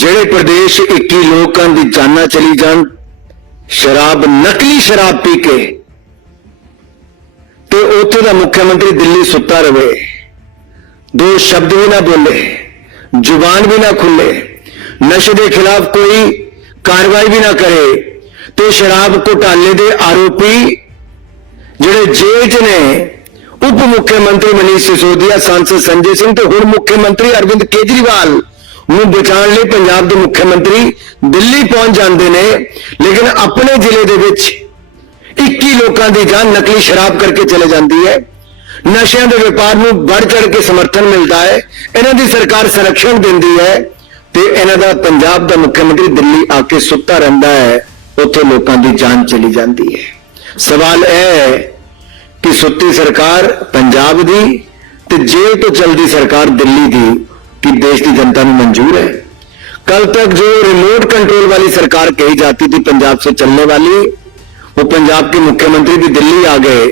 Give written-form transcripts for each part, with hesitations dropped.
ਜਿਹੜੇ ਪ੍ਰਦੇਸ਼ 21 ਲੋਕਾਂ ਦੀ ਜਾਨਾਂ ਚਲੀ ਜਾਣ शराब नकली शराब पी के तो उत्थे दा मुख्यमंत्री दिल्ली सुता रहे, दो शब्द भी ना बोले, जुबान भी ना खुले, नशे के खिलाफ कोई कार्रवाई भी ना करे, तो शराब घोटाले के आरोपी जिहड़े जेल च ने उप मुख्यमंत्री मनीष सिसोदिया, सांसद संजय सिंह तो हुण मुख्यमंत्री अरविंद केजरीवाल ਨੂੰ ਬਚਾਉਣ ਲਈ ਪੰਜਾਬ ਦੇ ਮੁੱਖ ਮੰਤਰੀ ਦਿੱਲੀ ਪਹੁੰਚ ਜਾਂਦੇ ਨੇ, ਲੇਕਿਨ ਆਪਣੇ ਜ਼ਿਲ੍ਹੇ ਦੇ ਵਿੱਚ 21 ਲੋਕਾਂ ਦੀ ਜਾਨ ਨਕਲੀ ਸ਼ਰਾਬ ਕਰਕੇ ਚਲੇ ਜਾਂਦੀ ਹੈ। ਨਸ਼ਿਆਂ ਦੇ ਵਪਾਰ ਨੂੰ ਵੱਧ ਚੜ ਕੇ ਸਮਰਥਨ ਮਿਲਦਾ ਹੈ, ਇਹਨਾਂ ਦੀ ਸਰਕਾਰ ਸੰਰक्षण ਦਿੰਦੀ ਹੈ ਤੇ ਇਹਨਾਂ ਦਾ ਪੰਜਾਬ ਦਾ ਮੁੱਖ ਮੰਤਰੀ ਦਿੱਲੀ ਆ ਕੇ ਸੁੱਤਾ ਰਹਿੰਦਾ ਹੈ, ਉੱਥੇ ਲੋਕਾਂ ਦੀ ਜਾਨ ਚਲੀ ਜਾਂਦੀ ਹੈ। ਸਵਾਲ ਇਹ ਹੈ ਕਿ ਸੁੱਤੀ ਸਰਕਾਰ ਪੰਜਾਬ ਦੀ ਤੇ ਜੇਲ੍ਹ ਤੋਂ ਚਲਦੀ ਸਰਕਾਰ ਦਿੱਲੀ ਦੀ कि देश की जनता में मंजूर है। कल तक जो रिमोट कंट्रोल वाली सरकार कही जाती थी पंजाब से चलने वाली, वो पंजाब के मुख्यमंत्री भी दिल्ली आ गए।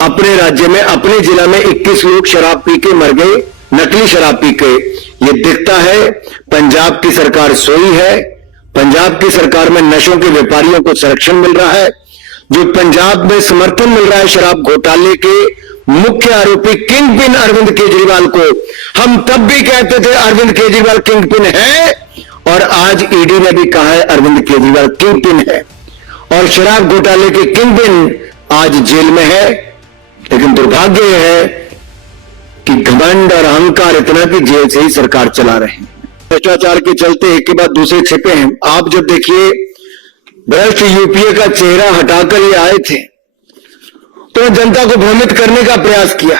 अपने राज्य में अपने जिला में 21 लोग शराब पी के मर गए, नकली शराब पी के। ये दिखता है पंजाब की सरकार सोई है। पंजाब की सरकार में नशों के व्यापारियों को संरक्षण मिल रहा है। जो पंजाब में समर्थन मिल रहा है शराब घोटाले के मुख्य आरोपी किंग पिन अरविंद केजरीवाल को, हम तब भी कहते थे अरविंद केजरीवाल किंग पिन है, और आज ईडी ने भी कहा है अरविंद केजरीवाल किंग पिन है, और शराब घोटाले के किंग पिन आज जेल में है। लेकिन दुर्भाग्य यह है कि घमंड और अहंकार इतना कि जेल से ही सरकार चला रहे हैं। भ्रष्टाचार के चलते एक के बाद दूसरे छिपे हैं। आप जब देखिए भ्रष्ट यूपीए का चेहरा हटाकर ये आए थे तो जनता को भ्रमित करने का प्रयास किया।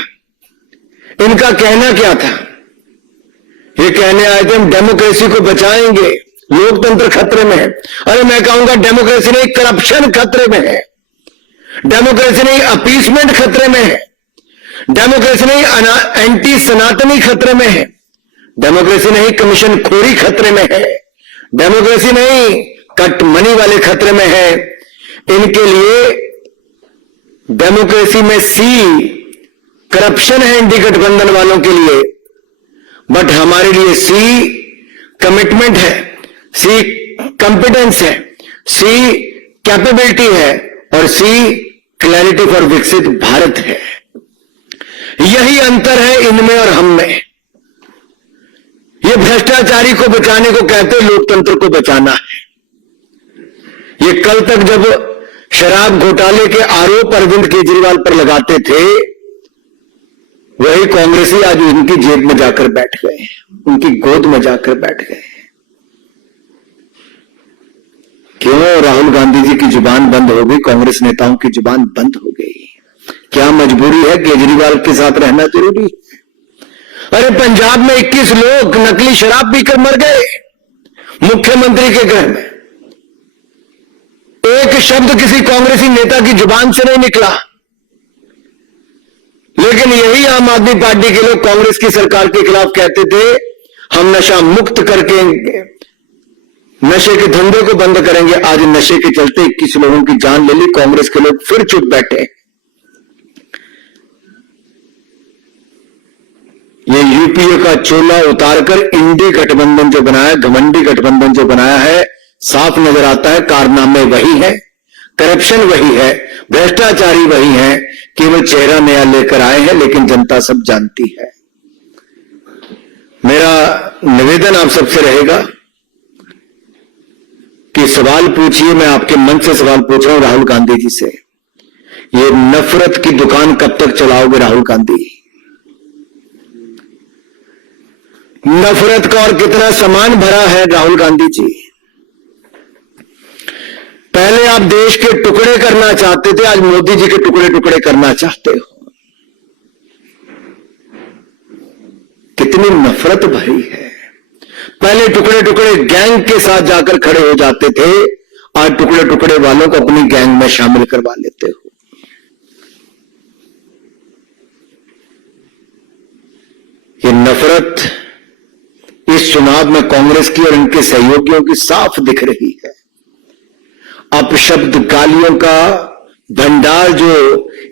इनका कहना क्या था? ये कहने आए थे हम डेमोक्रेसी को बचाएंगे, लोकतंत्र खतरे में है। अरे मैं कहूंगा डेमोक्रेसी नहीं, करप्शन खतरे में है। डेमोक्रेसी नहीं, अपीसमेंट खतरे में है। डेमोक्रेसी नहीं, एंटी सनातनी खतरे में है। डेमोक्रेसी नहीं, कमीशन खोरी खतरे में है। डेमोक्रेसी नहीं, कट मनी वाले खतरे में है। इनके लिए डेमोक्रेसी में सी करप्शन है इंडी गठबंधन वालों के लिए, बट हमारे लिए सी कमिटमेंट है, सी कॉम्पिटेंस है, सी कैपेबिलिटी है, और सी क्लैरिटी फॉर विकसित भारत है। यही अंतर है इनमें और हम में। ये भ्रष्टाचारी को बचाने को कहते, लोकतंत्र को बचाना है। ये कल तक जब शराब घोटाले के आरोप अरविंद केजरीवाल पर लगाते थे, वही कांग्रेसी आज उनकी जेब में जाकर बैठ गए, उनकी गोद में जाकर बैठ गए। क्यों? राहुल गांधी जी की जुबान बंद हो गई, कांग्रेस नेताओं की जुबान बंद हो गई। क्या मजबूरी है? केजरीवाल के साथ रहना जरूरी? अरे पंजाब में 21 लोग नकली शराब पीकर मर गए मुख्यमंत्री के घर में। एक शब्द किसी कांग्रेसी नेता की जुबान से नहीं निकला, लेकिन यही आम आदमी पार्टी के लोग कांग्रेस की सरकार के खिलाफ कहते थे हम नशा मुक्त करके नशे के धंधे को बंद करेंगे। आज नशे के चलते 21 लोगों की जान ले ली, कांग्रेस के लोग फिर चुप बैठे। ये यूपीए का चोला उतारकर इंडी गठबंधन जो बनाया, घमंडी गठबंधन जो बनाया है, साफ नजर आता है कारनामे वही है, करप्शन वही है, भ्रष्टाचारी वही है, केवल चेहरा नया लेकर आए हैं, लेकिन जनता सब जानती है। मेरा निवेदन आप सबसे रहेगा कि सवाल पूछिए, मैं आपके मन से सवाल पूछ रहा हूं राहुल गांधी जी से। ये नफरत की दुकान कब तक चलाओगे राहुल गांधी? नफरत का और कितना सामान भरा है राहुल गांधी जी? पहले आप देश के टुकड़े करना चाहते थे, आज मोदी जी के टुकड़े टुकड़े करना चाहते हो। कितनी नफरत भरी है। पहले टुकड़े टुकड़े गैंग के साथ जाकर खड़े हो जाते थे, आज टुकड़े टुकड़े वालों को अपनी गैंग में शामिल करवा लेते हो। ये नफरत इस चुनाव में कांग्रेस की और इनके सहयोगियों की साफ दिख रही है। अपशब्द गालियों का भंडार जो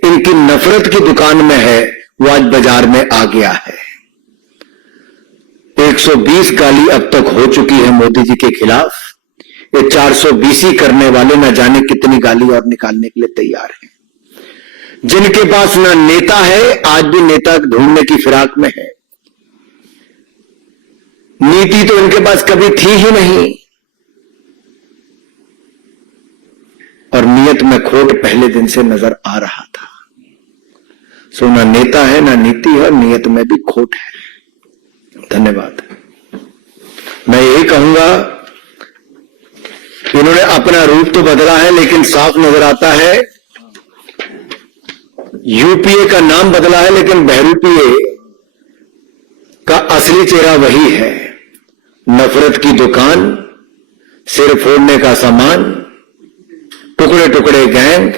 इनकी नफरत की दुकान में है, वो आज बाजार में आ गया है। 120 गाली अब तक हो चुकी है मोदी जी के खिलाफ। ये 420 करने वाले न जाने कितनी गाली और निकालने के लिए तैयार हैं। जिनके पास ना नेता है, आज भी नेता ढूंढने की फिराक में है। नीति तो इनके पास कभी थी ही नहीं, और नियत में खोट पहले दिन से नजर आ रहा था। सो ना नेता है, ना नीति है, और नियत में भी खोट है। धन्यवाद। मैं यही कहूंगा, इन्होंने अपना रूप तो बदला है, लेकिन साफ नजर आता है यूपीए का नाम बदला है, लेकिन बहरूपीए का असली चेहरा वही है। नफरत की दुकान, सिर फोड़ने का सामान, टुकड़े टुकड़े गैंग,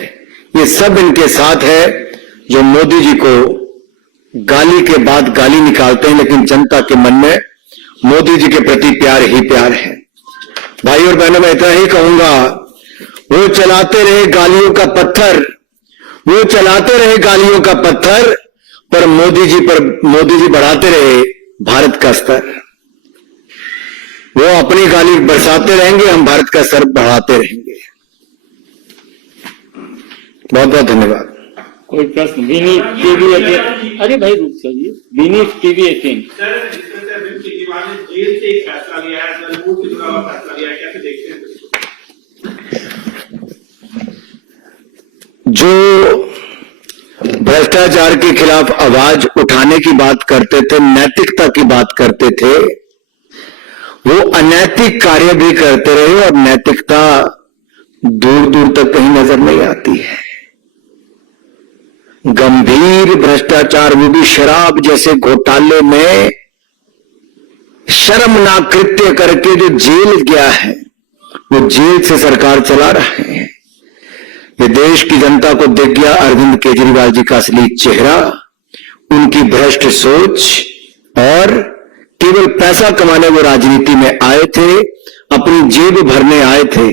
ये सब इनके साथ है, जो मोदी जी को गाली के बाद गाली निकालते हैं, लेकिन जनता के मन में मोदी जी के प्रति प्यार ही प्यार है। भाई और बहनों, मैं इतना ही कहूंगा, वो चलाते रहे गालियों का पत्थर, वो चलाते रहे गालियों का पत्थर, पर मोदी जी बढ़ाते रहे भारत का स्तर। वो अपनी गाली बरसाते रहेंगे, हम भारत का स्तर बढ़ाते रहेंगे। बहुत बहुत धन्यवाद। कोई प्रश्न? विनीत टीवी 18। अरे भाई रुक जाइए। विनीत टीवी 18। केजरीवाल ने जेल से एक फैसला लिया है, दलमूल से जुड़ा हुआ फैसला लिया है, कैसे देखते हैं? जो भ्रष्टाचार के खिलाफ आवाज उठाने की बात करते थे, नैतिकता की बात करते थे, वो अनैतिक कार्य भी करते रहे, और नैतिकता दूर दूर तक कहीं नजर नहीं आती है। गंभीर भ्रष्टाचार, वो भी शराब जैसे घोटाले में शर्मनाक कृत्य करके जो जेल गया है, वो जेल से सरकार चला रहे हैं। ये देश की जनता को दिख गया अरविंद केजरीवाल जी का असली चेहरा, उनकी भ्रष्ट सोच, और केवल पैसा कमाने वो राजनीति में आए थे, अपनी जेब भरने आए थे।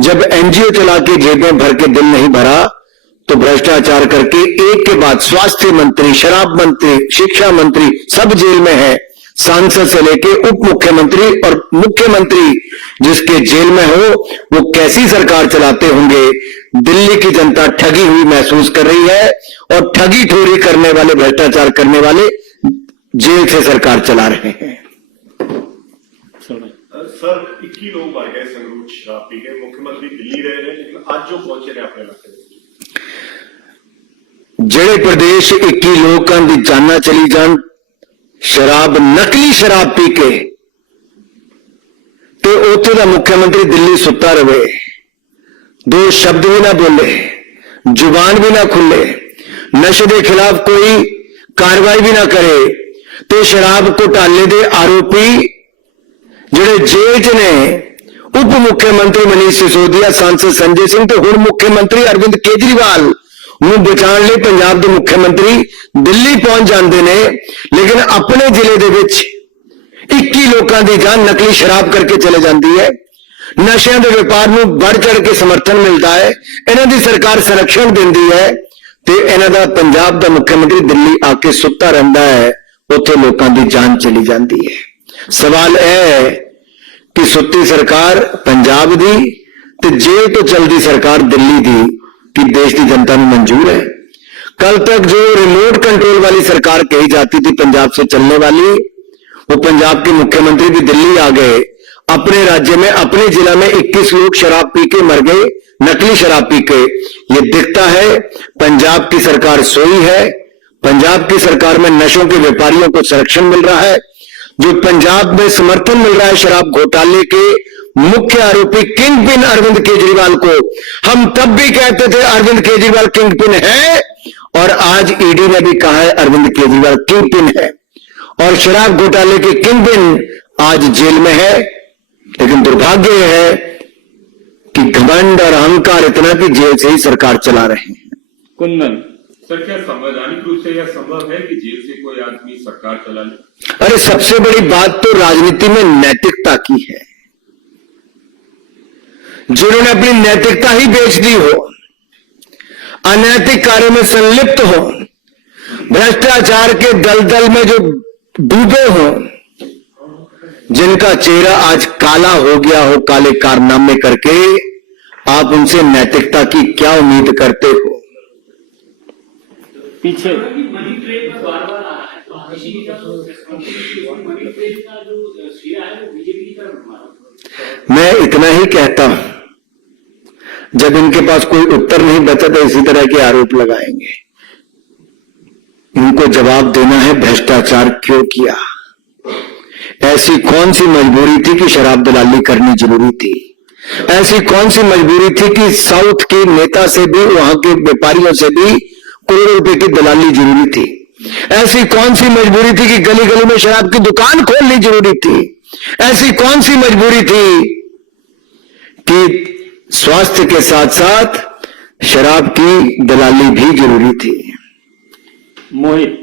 जब एनजीओ चला के जेबें भर के दिल नहीं भरा, तो भ्रष्टाचार करके एक के बाद स्वास्थ्य मंत्री, शराब मंत्री, शिक्षा मंत्री सब जेल में है। सांसद से लेके उप मुख्यमंत्री और मुख्यमंत्री जिसके जेल में हो, वो कैसी सरकार चलाते होंगे। दिल्ली की जनता ठगी हुई महसूस कर रही है, और ठगी ठोरी करने वाले, भ्रष्टाचार करने वाले जेल से सरकार चला रहे हैं। सर 21 लोग मारे गए संगरूर शराब पी के, मुख्यमंत्री दिल्ली रहे हैं, लेकिन आज जो पहुंचे रहे अपने इलाके ਜਿਹੜੇ प्रदेश 21 ਲੋਕਾਂ ਦੀ ਜਾਨਾਂ ਚਲੀ ਜਾਣ शराब, नकली शराब पी के, तो उत्थे दा मुख्यमंत्री दिल्ली सुता रहे, दो शब्द भी ना बोले, जुबान भी ना खुले, नशे के खिलाफ कोई कार्रवाई भी ना करे, तो शराब घोटाले के आरोपी जिहड़े जेल च ने, उप मुख्यमंत्री मनीष सिसोदिया, सांसद संजय सिंह, तो हुण मुख्यमंत्री अरविंद केजरीवाल ਨੂੰ ਬਚਾਉਣ ਲਈ ਪੰਜਾਬ ਦੇ ਮੁੱਖਮੰਤਰੀ ਦਿੱਲੀ ਪਹੁੰਚ ਜਾਂਦੇ ਨੇ, ਲੇਕਿਨ ਆਪਣੇ ਜ਼ਿਲ੍ਹੇ ਦੇ ਵਿੱਚ 21 ਲੋਕਾਂ ਦੀ ਜਾਨ ਨਕਲੀ ਸ਼ਰਾਬ ਕਰਕੇ ਚਲੇ ਜਾਂਦੀ ਹੈ। ਨਸ਼ਿਆਂ ਦੇ ਵਪਾਰ ਨੂੰ ਵੱਧ ਚੜ ਕੇ ਸਮਰਥਨ ਮਿਲਦਾ ਹੈ, ਇਹਨਾਂ ਦੀ ਸਰਕਾਰ ਸੰਰक्षण ਦਿੰਦੀ ਹੈ, ਤੇ ਇਹਨਾਂ ਦਾ ਪੰਜਾਬ ਦਾ ਮੁੱਖਮੰਤਰੀ ਦਿੱਲੀ ਆ ਕੇ ਸੁੱਤਾ ਰਹਿੰਦਾ ਹੈ, ਉੱਥੇ ਲੋਕਾਂ ਦੀ ਜਾਨ ਚਲੀ ਜਾਂਦੀ ਹੈ। ਸਵਾਲ ਇਹ ਹੈ ਕਿ ਸੁੱਤੀ ਸਰਕਾਰ ਪੰਜਾਬ ਦੀ ਤੇ ਜੇਲ੍ਹ ਤੋਂ ਚਲਦੀ ਸਰਕਾਰ ਦਿੱਲੀ ਦੀ कि देश की जनता में मंजूर है। कल तक जो रिमोट कंट्रोल वाली सरकार कही जाती थी पंजाब से चलने वाली, वो पंजाब के मुख्यमंत्री भी दिल्ली आ गए। अपने राज्य में, अपने जिला में 21 लोग शराब पी के मर गए, नकली शराब पी के। ये दिखता है पंजाब की सरकार सोई है। पंजाब की सरकार में नशों के व्यापारियों को संरक्षण मिल रहा है। जो पंजाब में समर्थन मिल रहा है शराब घोटाले के मुख्य आरोपी किंग पिन अरविंद केजरीवाल को, हम तब भी कहते थे अरविंद केजरीवाल किंग पिन है, और आज ईडी ने भी कहा है अरविंद केजरीवाल किंग पिन है, और शराब घोटाले के किंग पिन आज जेल में है। लेकिन दुर्भाग्य है कि घमंड और अहंकार इतना कि जेल से ही सरकार चला रहे हैं। कुंदन सर, क्या संवैधानिक रूप से यह संभव है कि जेल से कोई आदमी सरकार चला ले? अरे सबसे बड़ी बात तो राजनीति में नैतिकता की है। जिन्होंने अपनी नैतिकता ही बेच दी हो, अनैतिक कार्य में संलिप्त हो, भ्रष्टाचार के दलदल में जो डूबे हो, जिनका चेहरा आज काला हो गया हो काले कारनामे करके, आप उनसे नैतिकता की क्या उम्मीद करते हो? पीछे मनी ट्रेन पर बार बार आ रहा है, तो आरएसपी का जो मनी ट्रेन का जो सिरा है वो बीजेपी की तरफ घुमा रहा है। मैं इतना ही कहता हूं, जब इनके पास कोई उत्तर नहीं बचा तो इसी तरह के आरोप लगाएंगे। इनको जवाब देना है भ्रष्टाचार क्यों किया, ऐसी कौन सी मजबूरी थी कि शराब दलाली करनी जरूरी थी, ऐसी कौन सी मजबूरी थी कि साउथ के नेता से भी, वहां के व्यापारियों से भी करोड़ों रुपए की दलाली जरूरी थी, ऐसी कौन सी मजबूरी थी कि गली गली में शराब की दुकान खोलनी जरूरी थी, ऐसी कौन सी मजबूरी थी कि स्वास्थ्य के साथ साथ शराब की दलाली भी जरूरी थी। मोहित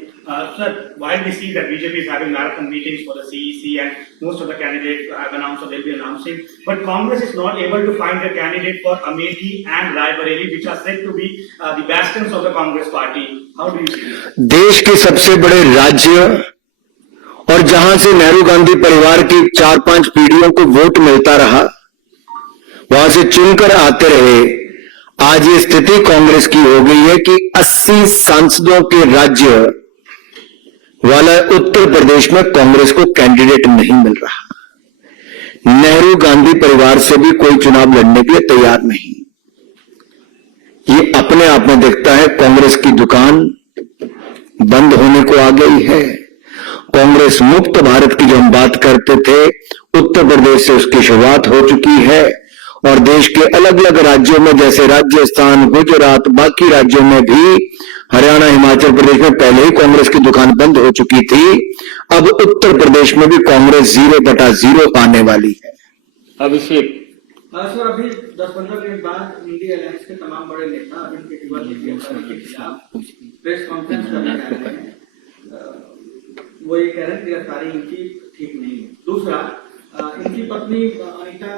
Sir, while we see that BJP is having marathon meetings for the CEC and most of the candidates have announced or they'll be announcing, but Congress is not able to find a candidate for Amethi and Raebareli, which are said to be the bastions of the Congress party. How do you see this? देश के सबसे बड़े राज्य और जहां से नेहरू गांधी परिवार की 4-5 पीढ़ियों को वोट मिलता रहा, वहां से चुनकर आते रहे, आज ये स्थिति कांग्रेस की हो गई है कि 80 सांसदों के राज्य वाला उत्तर प्रदेश में कांग्रेस को कैंडिडेट नहीं मिल रहा। नेहरू गांधी परिवार से भी कोई चुनाव लड़ने के लिए तैयार नहीं। ये अपने आप में दिखता है कांग्रेस की दुकान बंद होने को आ गई है। कांग्रेस मुक्त भारत की जो हम बात करते थे, उत्तर प्रदेश से उसकी शुरुआत हो चुकी है और देश के अलग अलग राज्यों में जैसे राजस्थान, गुजरात, बाकी राज्यों में भी, हरियाणा, हिमाचल प्रदेश में पहले ही कांग्रेस की दुकान बंद हो चुकी थी। अब उत्तर प्रदेश में भी कांग्रेस 0/0 आने वाली है। अभिषेक सर, अभी 10-15 मिनट बाद इंडिया अलायंस के तमाम बड़े नेता अरविंद केजरीवाल की गिरफ्तारी के खिलाफ प्रेस कॉन्फ्रेंस करने जा रहे हैं। वो ये कह रहे हैं गिरफ्तारी इनकी ठीक नहीं है। दूसरा, इनकी पत्नी अनिता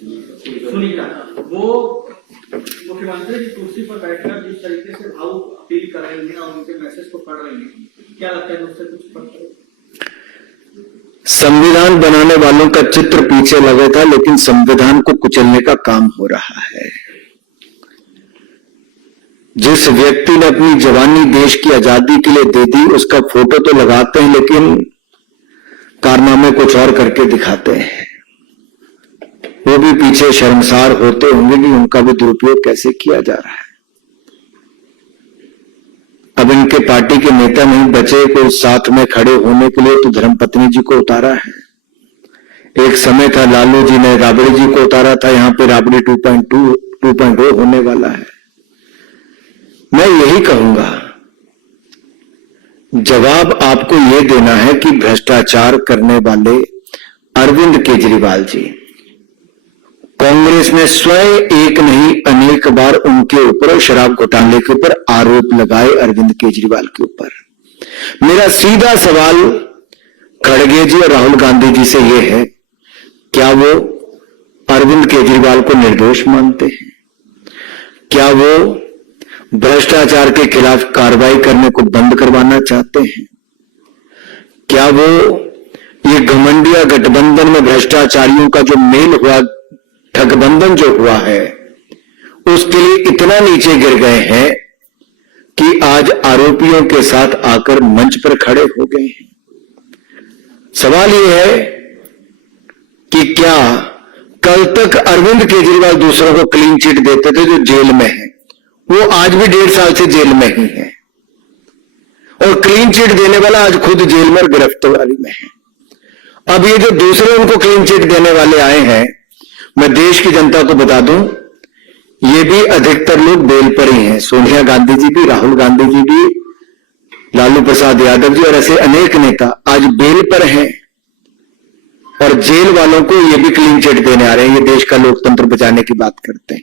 सुनीता, वो मुख्यमंत्री की कुर्सी पर बैठकर जिस तरीके से भावुक अपील कर रही हैं और उनके मैसेज को पढ़ रही हैं, क्या लगता है उससे कुछ फर्क है? संविधान बनाने वालों का चित्र पीछे लगा था, लेकिन संविधान को कुचलने का काम हो रहा है। जिस व्यक्ति ने अपनी जवानी देश की आजादी के लिए दे दी, उसका फोटो तो लगाते हैं लेकिन कारनामे कुछ और करके दिखाते हैं। वो भी पीछे शर्मसार होते होंगे कि उनका भी दुरुपयोग कैसे किया जा रहा है। अब इनके पार्टी के नेता नहीं बचे कोई साथ में खड़े होने के लिए, तो धर्मपत्नी जी को उतारा है। एक समय था लालू जी ने राबड़ी जी को उतारा था, यहां पे राबड़ी 2.0 होने वाला है। मैं यही कहूंगा, जवाब आपको यह देना है कि भ्रष्टाचार करने वाले अरविंद केजरीवाल जी, कांग्रेस ने स्वयं एक नहीं अनेक बार उनके ऊपर शराब घोटाले के ऊपर आरोप लगाए अरविंद केजरीवाल के ऊपर। मेरा सीधा सवाल खड़गे जी और राहुल गांधी जी से यह है, क्या वो अरविंद केजरीवाल को निर्दोष मानते हैं? क्या वो भ्रष्टाचार के खिलाफ कार्रवाई करने को बंद करवाना चाहते हैं? क्या वो ये घमंडिया गठबंधन में भ्रष्टाचारियों का जो मेल हुआ, ठगबंधन जो हुआ है, उसके लिए इतना नीचे गिर गए हैं कि आज आरोपियों के साथ आकर मंच पर खड़े हो गए हैं? सवाल यह है कि क्या कल तक अरविंद केजरीवाल दूसरों को क्लीन चिट देते थे जो जेल में है, वो आज भी 1.5 साल से जेल में ही है, और क्लीन चिट देने वाला आज खुद जेल में गिरफ्तारी में है। अब ये जो दूसरे उनको क्लीन चिट देने वाले आए हैं, मैं देश की जनता को बता दूं, ये भी अधिकतर लोग बेल पर ही हैं। सोनिया गांधी जी भी, राहुल गांधी जी भी, लालू प्रसाद यादव जी और ऐसे अनेक नेता आज बेल पर हैं, और जेल वालों को ये भी क्लीन चिट देने आ रहे हैं। ये देश का लोकतंत्र बचाने की बात करते हैं।